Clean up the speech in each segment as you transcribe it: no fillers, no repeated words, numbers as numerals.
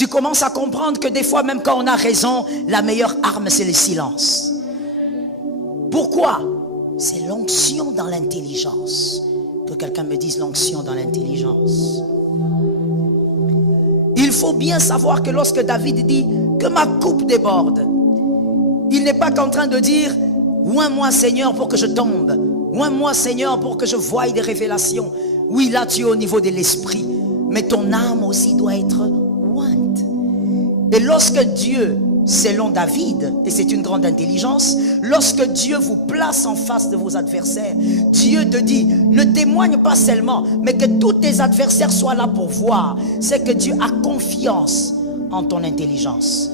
tu commences à comprendre que des fois, même quand on a raison, la meilleure arme, c'est le silence. Pourquoi? C'est l'onction dans l'intelligence. Que quelqu'un me dise l'onction dans l'intelligence. Il faut bien savoir que lorsque David dit que ma coupe déborde, il n'est pas qu'en train de dire oins-moi Seigneur pour que je tombe, oins-moi Seigneur pour que je voie des révélations. Oui, là tu es au niveau de l'esprit, mais ton âme aussi doit être ointe. Et lorsque Dieu, selon David, et c'est une grande intelligence, lorsque Dieu vous place en face de vos adversaires, Dieu te dit, ne témoigne pas seulement, mais que tous tes adversaires soient là pour voir. C'est que Dieu a confiance en ton intelligence.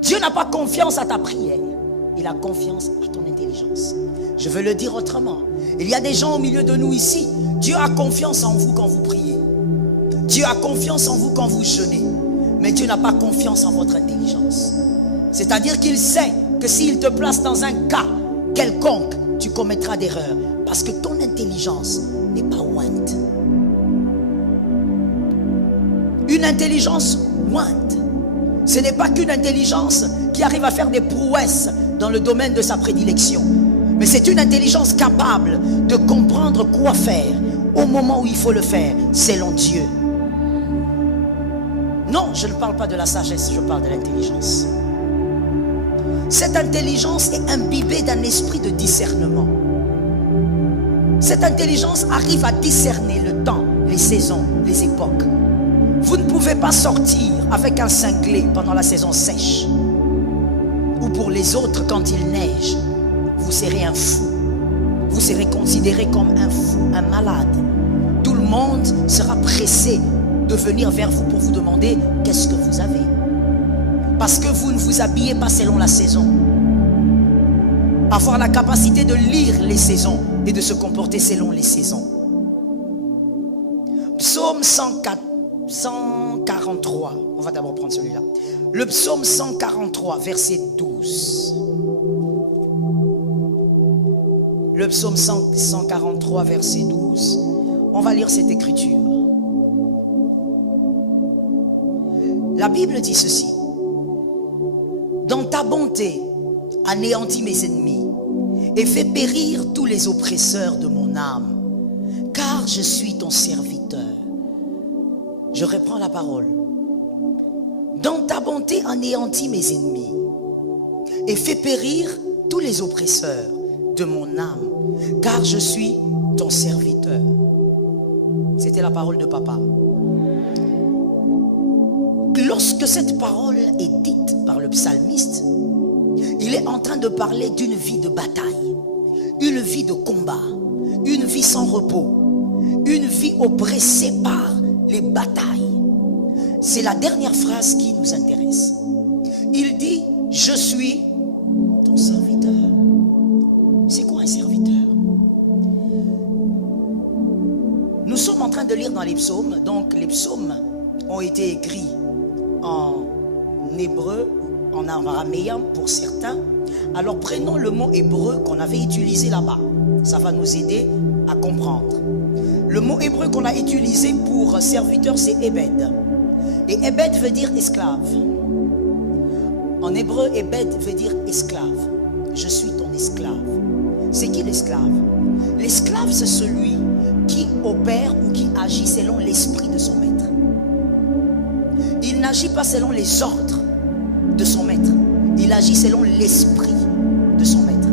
Dieu n'a pas confiance à ta prière, il a confiance à ton intelligence. Je veux le dire autrement. Il y a des gens au milieu de nous ici, Dieu a confiance en vous quand vous priez. Dieu a confiance en vous quand vous jeûnez. Mais Dieu n'a pas confiance en votre intelligence. C'est-à-dire qu'il sait que s'il te place dans un cas quelconque, tu commettras d'erreurs. Parce que ton intelligence n'est pas ointe. Une intelligence ointe, ce n'est pas qu'une intelligence qui arrive à faire des prouesses dans le domaine de sa prédilection. Mais c'est une intelligence capable de comprendre quoi faire au moment où il faut le faire, selon Dieu. Non, je ne parle pas de la sagesse, je parle de l'intelligence. Cette intelligence est imbibée d'un esprit de discernement. Cette intelligence arrive à discerner le temps, les saisons, les époques. Vous ne pouvez pas sortir avec un cinglé pendant la saison sèche. Ou pour les autres quand il neige. Vous serez un fou. Vous serez considéré comme un fou, un malade. Tout le monde sera pressé de venir vers vous pour vous demander qu'est-ce que vous avez. Parce que vous ne vous habillez pas selon la saison. Avoir la capacité de lire les saisons et de se comporter selon les saisons. Psaume 143. On va d'abord prendre celui-là. Le psaume 143, verset 12. Le psaume 143, verset 12. On va lire cette écriture. La Bible dit ceci. Dans ta bonté, anéantis mes ennemis et fais périr tous les oppresseurs de mon âme, car je suis ton serviteur. Je reprends la parole. Dans ta bonté, anéantis mes ennemis et fais périr tous les oppresseurs de mon âme, car je suis ton serviteur. C'était la parole de papa. Lorsque cette parole est dite par le psalmiste, il est en train de parler d'une vie de bataille, une vie de combat, une vie sans repos, une vie oppressée par les batailles. C'est la dernière phrase qui nous intéresse. Il dit, je suis ton serviteur. C'est quoi un serviteur? Nous sommes en train de lire dans les psaumes, donc les psaumes ont été écrits en hébreu, en araméen pour certains. Alors prenons le mot hébreu qu'on avait utilisé là-bas. Ça va nous aider à comprendre. Le mot hébreu qu'on a utilisé pour serviteur, c'est Ebed. Et Ebed veut dire esclave. En hébreu, Ebed veut dire esclave. Je suis ton esclave. C'est qui l'esclave? L'esclave, c'est celui qui opère ou qui agit selon l'esprit de son maître. Il n'agit pas selon les ordres de son maître. Il agit selon l'esprit de son maître.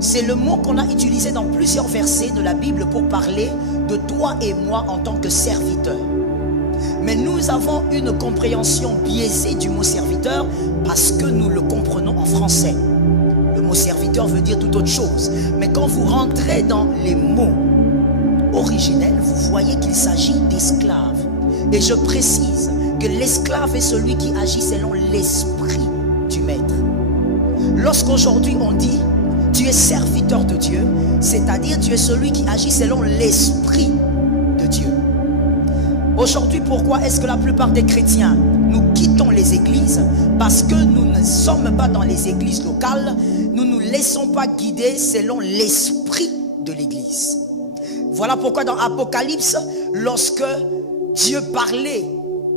C'est le mot qu'on a utilisé dans plusieurs versets de la Bible pour parler de toi et moi en tant que serviteurs. Mais nous avons une compréhension biaisée du mot serviteur parce que nous le comprenons en français. Le mot serviteur veut dire tout autre chose. Mais quand vous rentrez dans les mots originels, vous voyez qu'il s'agit d'esclaves. Et je précise que l'esclave est celui qui agit selon l'esprit du maître. Lorsqu'aujourd'hui on dit tu es serviteur de Dieu, c'est-à-dire tu es celui qui agit selon l'esprit de Dieu. Aujourd'hui, pourquoi est-ce que la plupart des chrétiens, nous quittons les églises? Parce que nous ne sommes pas dans les églises locales, nous ne nous laissons pas guider selon l'esprit de l'église. Voilà pourquoi dans Apocalypse, lorsque Dieu parlait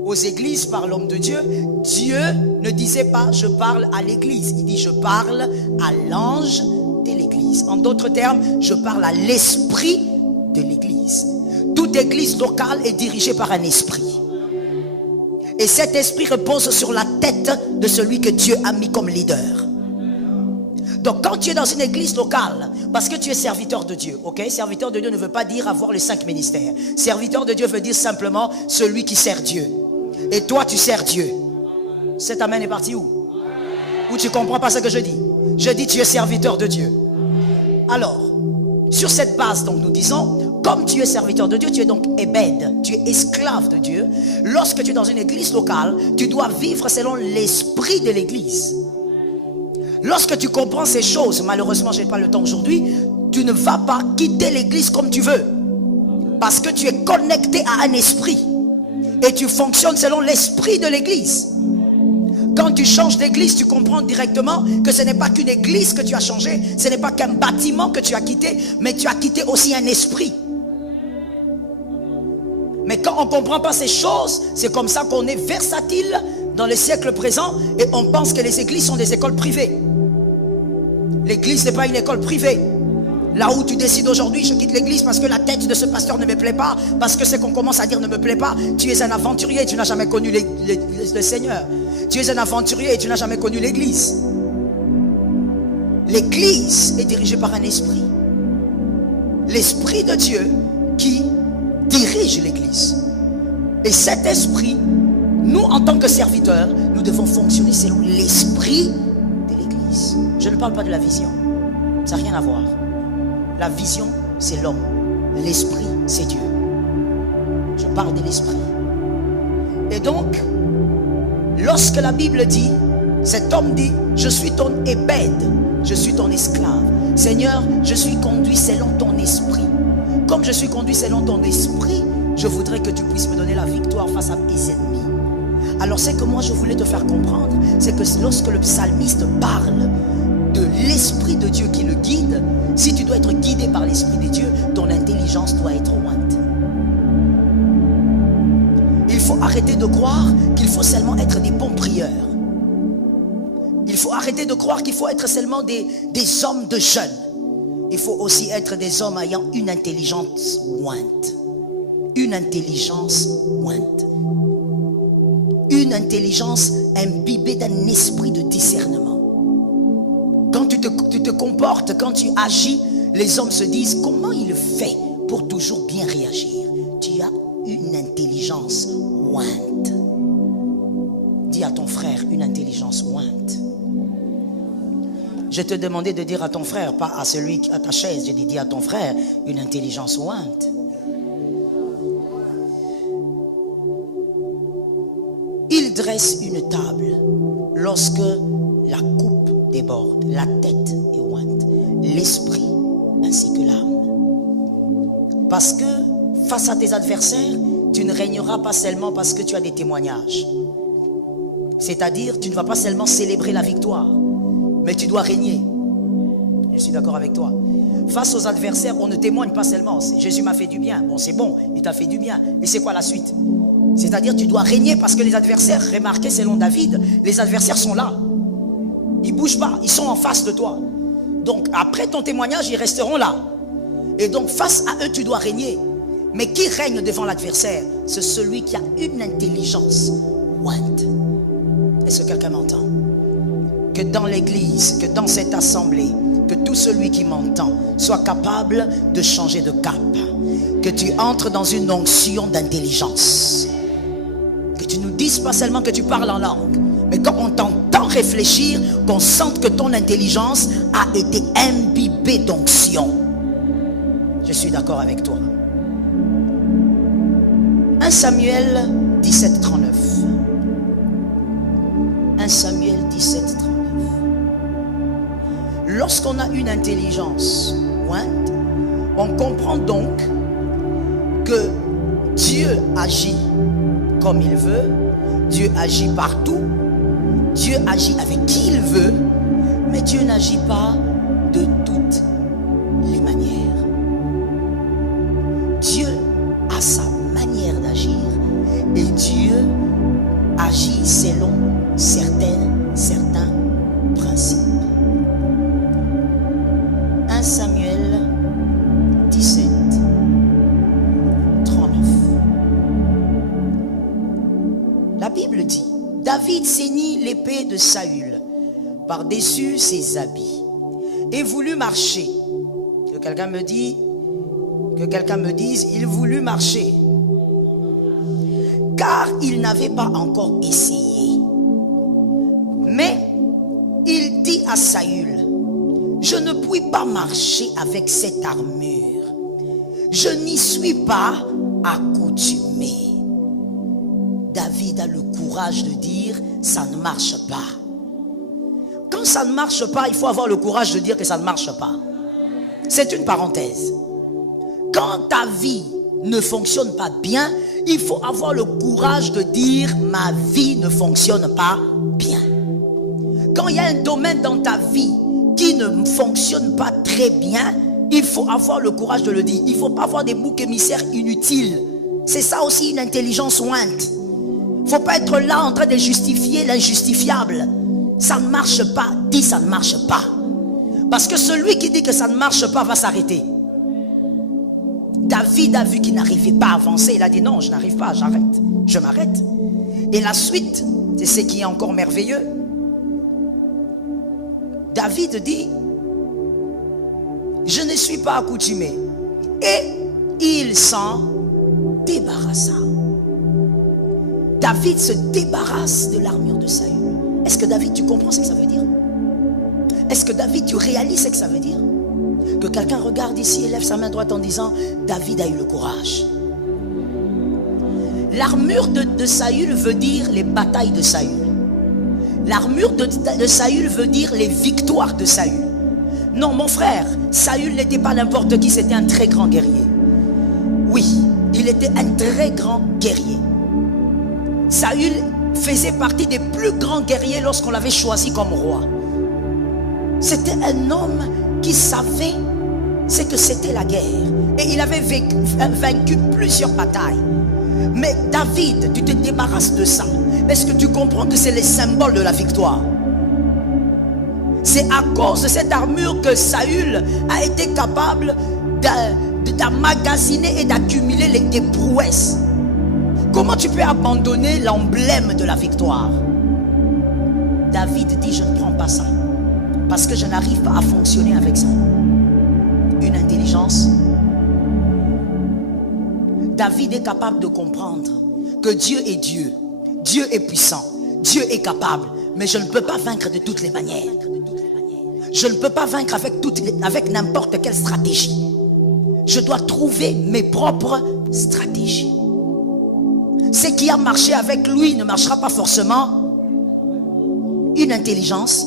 aux églises par l'homme de Dieu, Dieu ne disait pas je parle à l'église. Il dit je parle à l'ange de l'église. En d'autres termes, je parle à l'esprit de l'église. Toute église locale est dirigée par un esprit. Et cet esprit repose sur la tête de celui que Dieu a mis comme leader. Donc quand tu es dans une église locale, parce que tu es serviteur de Dieu, ok? Serviteur de Dieu ne veut pas dire avoir les 5 ministères. Serviteur de Dieu veut dire simplement celui qui sert Dieu. Et toi tu sers Dieu. Cet amen est parti où? Ou tu comprends pas ce que je dis? Je dis tu es serviteur de Dieu. Alors, sur cette base donc nous disons, comme tu es serviteur de Dieu, tu es donc ébède, tu es esclave de Dieu. Lorsque tu es dans une église locale, tu dois vivre selon l'esprit de l'église. Lorsque tu comprends ces choses, malheureusement je n'ai pas le temps aujourd'hui, tu ne vas pas quitter l'église comme tu veux. Parce que tu es connecté à un esprit. Et tu fonctionnes selon l'esprit de l'église. Quand tu changes d'église, tu comprends directement que ce n'est pas qu'une église que tu as changé, ce n'est pas qu'un bâtiment que tu as quitté, mais tu as quitté aussi un esprit. Mais quand on ne comprend pas ces choses, c'est comme ça qu'on est versatile dans les siècles présents et on pense que les églises sont des écoles privées. L'église n'est pas une école privée. Là où tu décides aujourd'hui, je quitte l'église parce que la tête de ce pasteur ne me plaît pas, parce que ce qu'on commence à dire ne me plaît pas. Tu es un aventurier et tu n'as jamais connu le Seigneur. Tu es un aventurier et tu n'as jamais connu l'église. L'église est dirigée par un esprit. L'esprit de Dieu qui dirige l'église. Et cet esprit, nous en tant que serviteurs, nous devons fonctionner selon l'esprit de l'église. Je ne parle pas de la vision. Ça n'a rien à voir. La vision, c'est l'homme. L'esprit, c'est Dieu. Je parle de l'esprit. Et donc, lorsque la Bible dit, cet homme dit, je suis ton ébède, je suis ton esclave. Seigneur, je suis conduit selon ton esprit. Comme je suis conduit selon ton esprit, je voudrais que tu puisses me donner la victoire face à mes ennemis. Alors c'est que moi je voulais te faire comprendre, c'est que lorsque le psalmiste parle de l'esprit de Dieu qui le guide, si tu dois être guidé par l'esprit de Dieu, ton intelligence doit être ointe. Il faut arrêter de croire qu'il faut seulement être des bons prieurs. Il faut arrêter de croire qu'il faut être seulement des hommes de jeûne. Il faut aussi être des hommes ayant une intelligence ointe. Une intelligence ointe. Une intelligence imbibée d'un esprit de discernement. Quand tu te comportes, quand tu agis, les hommes se disent comment il fait pour toujours bien réagir. Tu as une intelligence ointe. Dis à ton frère une intelligence ointe. Je te demandais de dire à ton frère, pas à celui à ta chaise, je dis à ton frère une intelligence ointe. Il dresse une table lorsque la coupe déborde, la tête est ointe, l'esprit ainsi que l'âme. Parce que face à tes adversaires, tu ne régneras pas seulement parce que tu as des témoignages. C'est-à-dire, tu ne vas pas seulement célébrer la victoire, mais tu dois régner. Je suis d'accord avec toi. Face aux adversaires, on ne témoigne pas seulement. Jésus m'a fait du bien. Bon, c'est bon, il t'a fait du bien. Et c'est quoi la suite? C'est-à-dire, tu dois régner parce que les adversaires, remarquez selon David, les adversaires sont là. Ils ne bougent pas, ils sont en face de toi. Donc, après ton témoignage, ils resteront là. Et donc, face à eux, tu dois régner. Mais qui règne devant l'adversaire? C'est celui qui a une intelligence ointe. Est-ce que quelqu'un m'entend? Que dans l'église, que dans cette assemblée, que tout celui qui m'entend soit capable de changer de cap. Que tu entres dans une onction d'intelligence. Que tu nous dises pas seulement que tu parles en langue, mais quand on t'entend réfléchir, qu'on sente que ton intelligence a été imbibée d'onction. Je suis d'accord avec toi. 1 Samuel 17, 39. 1 Samuel 17, 39. Lorsqu'on a une intelligence ointe, on comprend donc que Dieu agit comme il veut, Dieu agit partout, Dieu agit avec qui il veut, mais Dieu n'agit pas de toutes les manières. Dieu a sa manière d'agir et Dieu agit selon certains principes. 1 Samuel 17, 39. La Bible dit, David ceignit l'épée de Saül par-dessus ses habits et voulut marcher. Que quelqu'un me dise, il voulut marcher. Car il n'avait pas encore essayé. Mais il dit à Saül, je ne puis pas marcher avec cette armure. Je n'y suis pas accoutumé. David a le courage de dire, ça ne marche pas. Quand ça ne marche pas, il faut avoir le courage de dire que ça ne marche pas. C'est une parenthèse. Quand ta vie ne fonctionne pas bien, il faut avoir le courage de dire, ma vie ne fonctionne pas bien. Quand il y a un domaine dans ta vie qui ne fonctionne pas très bien, il faut avoir le courage de le dire. Il ne faut pas avoir des boucs émissaires inutiles. C'est ça aussi une intelligence ointe. Il ne faut pas être là en train de justifier l'injustifiable. Ça ne marche pas, dis ça ne marche pas. Parce que celui qui dit que ça ne marche pas va s'arrêter. David a vu qu'il n'arrivait pas à avancer. Il a dit non, je n'arrive pas, j'arrête. Je m'arrête. Et la suite, c'est ce qui est encore merveilleux. David dit, je ne suis pas accoutumé. Et il s'en débarrassa. David se débarrasse de l'armure de Saül. Est-ce que David, tu comprends ce que ça veut dire? Est-ce que David, tu réalises ce que ça veut dire? Que quelqu'un regarde ici et lève sa main droite en disant, David a eu le courage. L'armure de Saül veut dire les batailles de Saül. L'armure de Saül veut dire les victoires de Saül. Non, mon frère, Saül n'était pas n'importe qui, c'était un très grand guerrier. Oui, il était un très grand guerrier. Saül faisait partie des plus grands guerriers lorsqu'on l'avait choisi comme roi. C'était un homme qui savait ce que c'était la guerre. Et il avait vaincu plusieurs batailles. Mais David, tu te débarrasses de ça. Est-ce que tu comprends que c'est le symbole de la victoire? C'est à cause de cette armure que Saül a été capable d'emmagasiner et d'accumuler des prouesses. Comment tu peux abandonner l'emblème de la victoire? David dit, je ne prends pas ça. Parce que je n'arrive pas à fonctionner avec ça. Une intelligence. David est capable de comprendre que Dieu est Dieu. Dieu est puissant. Dieu est capable. Mais je ne peux pas vaincre de toutes les manières. Je ne peux pas vaincre avec n'importe quelle stratégie. Je dois trouver mes propres stratégies. Ce qui a marché avec lui ne marchera pas forcément. Une intelligence.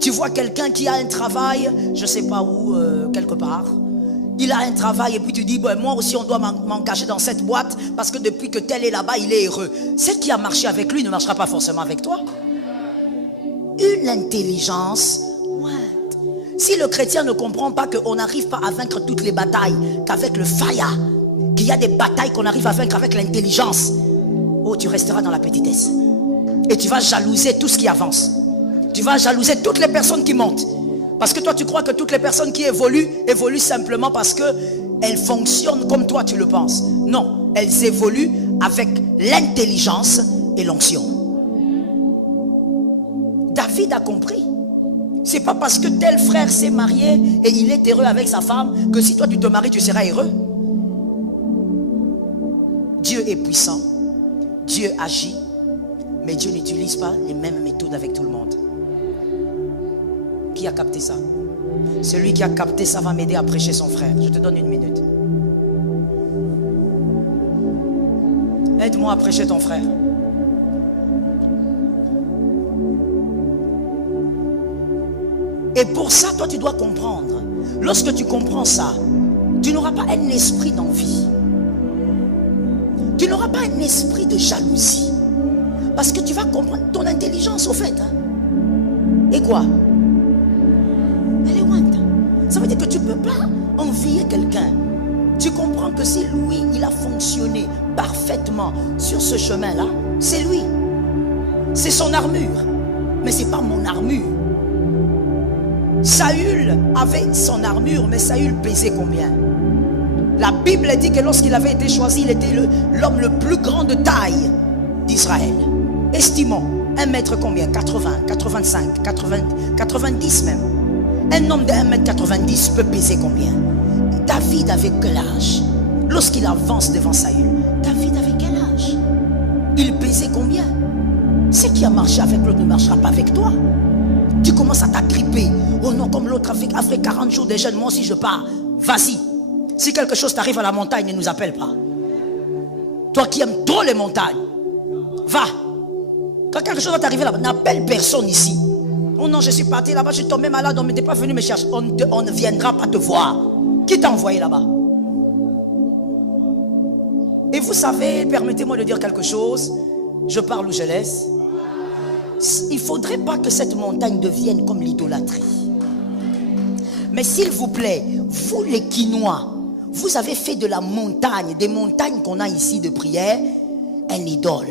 Tu vois quelqu'un qui a un travail, je ne sais pas où, quelque part. Il a un travail et puis tu dis, bon, moi aussi on doit m'engager dans cette boîte parce que depuis que tel est là-bas, il est heureux. Ce qui a marché avec lui ne marchera pas forcément avec toi. Une intelligence. Si le chrétien ne comprend pas qu'on n'arrive pas à vaincre toutes les batailles qu'avec le faya, qu'il y a des batailles qu'on arrive à vaincre avec l'intelligence, oh, tu resteras dans la petitesse. Et tu vas jalouser tout ce qui avance. Tu vas jalouser toutes les personnes qui montent. Parce que toi, tu crois que toutes les personnes qui évoluent simplement parce qu'elles fonctionnent comme toi, tu le penses. Non, elles évoluent avec l'intelligence et l'onction. David a compris. C'est pas parce que tel frère s'est marié et il est heureux avec sa femme que si toi tu te maries, tu seras heureux. Dieu est puissant. Dieu agit. Mais Dieu n'utilise pas les mêmes méthodes avec tout le monde. Qui a capté ça? Celui qui a capté ça va m'aider à prêcher son frère. Je te donne 1 minute. Aide-moi à prêcher ton frère. Et pour ça, toi, tu dois comprendre. Lorsque tu comprends ça, tu n'auras pas un esprit d'envie. Tu n'auras pas un esprit de jalousie. Parce que tu vas comprendre ton intelligence, au fait. Et quoi? Elle est loin. Ça veut dire que tu ne peux pas envier quelqu'un. Tu comprends que si lui, il a fonctionné parfaitement sur ce chemin-là, c'est lui. C'est son armure. Mais ce n'est pas mon armure. Saül avait son armure, mais Saül pesait combien? La Bible dit que lorsqu'il avait été choisi, il était l'homme le plus grand de taille d'Israël. Estimons, 1 mètre combien? 80, 85, 80, 90 même. Un homme de 1 mètre 90 peut peser combien? David avait quel âge? Lorsqu'il avance devant Saül, David avait quel âge? Il pesait combien? Ce qui a marché avec l'autre ne marchera pas avec toi. Tu commences à t'agripper. Oh non, comme l'autre après 40 jours de jeûne, moi aussi je pars. Vas-y. Si quelque chose t'arrive à la montagne, ne nous appelle pas. Toi qui aimes trop les montagnes, va. Quand quelque chose va t'arriver là-bas, n'appelle personne ici. Oh non, je suis parti là-bas, je suis tombé malade, on ne m'était pas venu me chercher. On ne viendra pas te voir. Qui t'a envoyé là-bas? Et vous savez, permettez-moi de dire quelque chose. Je parle ou je laisse. Il ne faudrait pas que cette montagne devienne comme l'idolâtrie. Mais s'il vous plaît, vous les Quinois, vous avez fait de la montagne, des montagnes qu'on a ici de prière, un idole.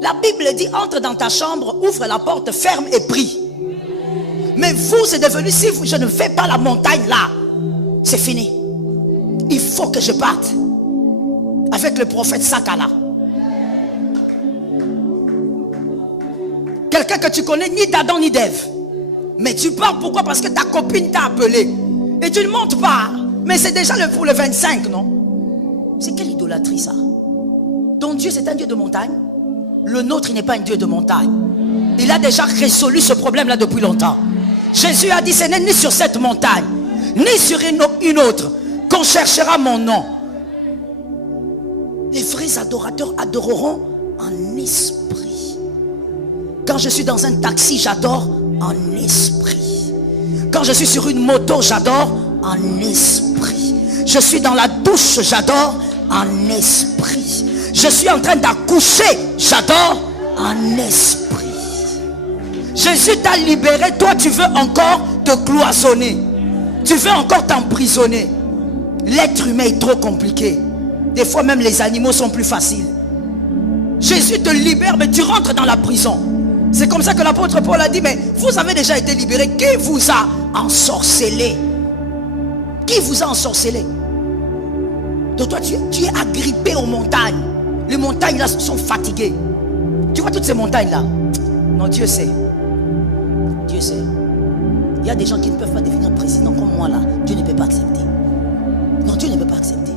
La Bible dit, entre dans ta chambre, ouvre la porte, ferme et prie. Mais vous, c'est devenu, si je ne fais pas la montagne là, c'est fini. Il faut que je parte avec le prophète Sakala. Quelqu'un que tu connais, ni d'Adam ni d'Ève. Mais tu pars, pourquoi? Parce que ta copine t'a appelé. Et tu ne montes pas. Mais c'est déjà pour le 25, non? C'est quelle idolâtrie ça? Ton Dieu, c'est un Dieu de montagne. Le nôtre, il n'est pas un Dieu de montagne. Il a déjà résolu ce problème-là depuis longtemps. Jésus a dit, ce n'est ni sur cette montagne, ni sur une autre, qu'on cherchera mon nom. Les vrais adorateurs adoreront en esprit. Quand je suis dans un taxi, j'adore en esprit. Quand je suis sur une moto, j'adore en esprit. Je suis dans la douche, j'adore en esprit. Je suis en train d'accoucher, j'adore en esprit. Jésus t'a libéré, toi tu veux encore te cloisonner. Tu veux encore t'emprisonner. L'être humain est trop compliqué. Des fois même les animaux sont plus faciles. Jésus te libère, mais tu rentres dans la prison. C'est comme ça que l'apôtre Paul a dit, mais vous avez déjà été libéré. Qui vous a ensorcelé? Qui vous a ensorcelé? Donc toi tu es agrippé aux montagnes. Les montagnes là sont fatiguées. Tu vois toutes ces montagnes là? Non, Dieu sait. Dieu sait. Il y a des gens qui ne peuvent pas devenir président comme moi là. Dieu ne peut pas accepter. Non, Dieu ne peut pas accepter.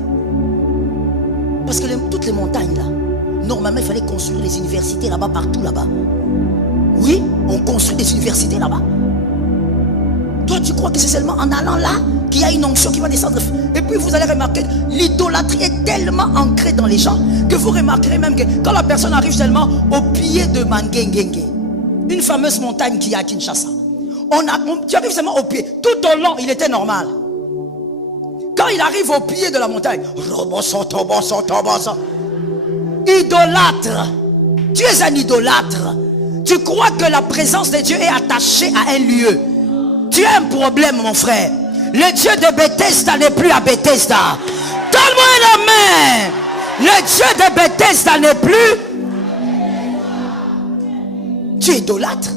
Parce que toutes les montagnes là, normalement il fallait construire les universités là-bas, partout là-bas. Oui, on construit des universités là-bas. Toi tu crois que c'est seulement en allant là qu'il y a une onction qui va descendre? Et puis vous allez remarquer, l'idolâtrie est tellement ancrée dans les gens que vous remarquerez même que quand la personne arrive seulement au pied de Mangengenge, une fameuse montagne qu'il y a à Kinshasa, tu arrives seulement au pied. Tout au long il était normal. Quand il arrive au pied de la montagne, idolâtre. Tu es un idolâtre. Tu crois que la présence de Dieu est attachée à un lieu. Tu as un problème, mon frère. Le Dieu de Bethesda n'est plus à Bethesda. Donne-moi la main. Le Dieu de Bethesda n'est plus. Tu es idolâtre.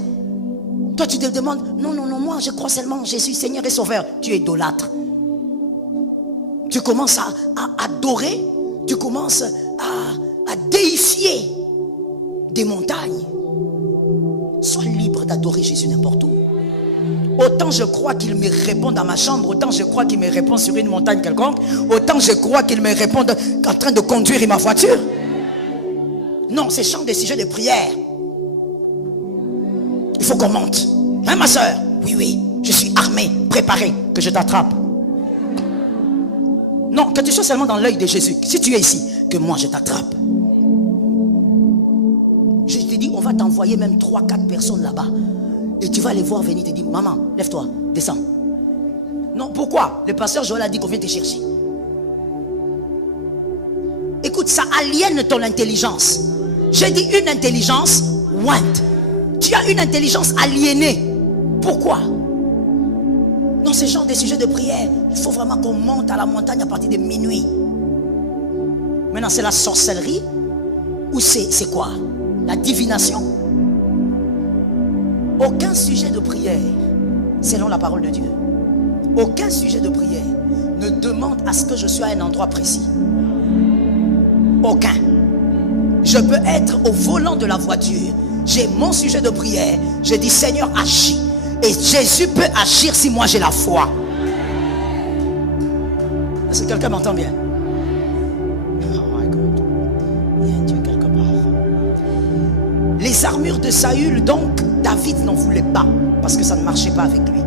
Toi tu te demandes, non, moi je crois seulement en Jésus, Seigneur et Sauveur. Tu es idolâtre. Tu commences à adorer, tu commences à déifier des montagnes. Sois libre d'adorer Jésus n'importe où. Autant je crois qu'il me répond dans ma chambre, autant je crois qu'il me répond sur une montagne quelconque, autant je crois qu'il me répond en train de conduire ma voiture. Non, c'est champ des sujets de prière. Il faut qu'on monte. Hein, ma soeur? Oui, je suis armé, préparé, que je t'attrape. Non, que tu sois seulement dans l'œil de Jésus. Si tu es ici, que moi je t'attrape. Je te dis, on va t'envoyer même 3-4 personnes là-bas. Et tu vas les voir venir te dire, maman, lève-toi, descends. Non, pourquoi? Le pasteur Joël a dit qu'on vient te chercher. Écoute, ça aliène ton intelligence. J'ai dit une intelligence ointe. Tu as une intelligence aliénée. Pourquoi? Dans ce genre de sujets de prière, il faut vraiment qu'on monte à la montagne à partir de minuit. Maintenant, c'est la sorcellerie ou c'est quoi? La divination? Aucun sujet de prière, selon la parole de Dieu, aucun sujet de prière ne demande à ce que je sois à un endroit précis. Aucun. Je peux être au volant de la voiture. J'ai mon sujet de prière. Je dis Seigneur, agis. Et Jésus peut agir si moi j'ai la foi. Est-ce que quelqu'un m'entend bien? Oh my God. Il y a un Dieu quelque part. Les armures de Saül, donc, David n'en voulait pas parce que ça ne marchait pas avec lui.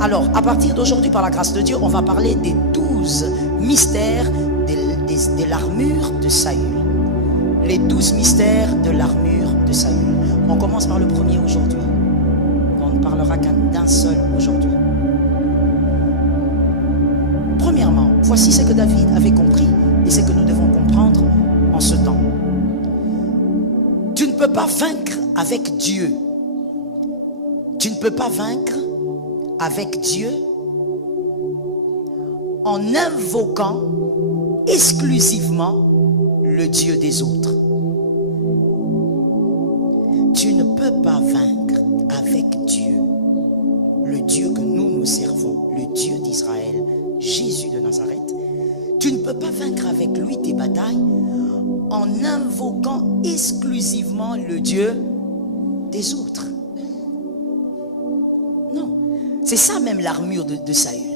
Alors, à partir d'aujourd'hui, par la grâce de Dieu, on va parler des 12 mystères de l'armure de Saül. Les 12 mystères de l'armure de Saül. On commence par le premier aujourd'hui. On ne parlera d'un seul aujourd'hui. Premièrement, voici ce que David avait compris et ce que nous devons comprendre en ce temps. Tu ne peux pas vaincre avec Dieu. Tu ne peux pas vaincre avec Dieu en invoquant exclusivement le Dieu des autres. Tu ne peux pas vaincre avec Dieu, le Dieu que nous servons, le Dieu d'Israël, Jésus de Nazareth. Tu ne peux pas vaincre avec lui tes batailles en invoquant exclusivement le Dieu des autres. Non, c'est ça même l'armure de Saül.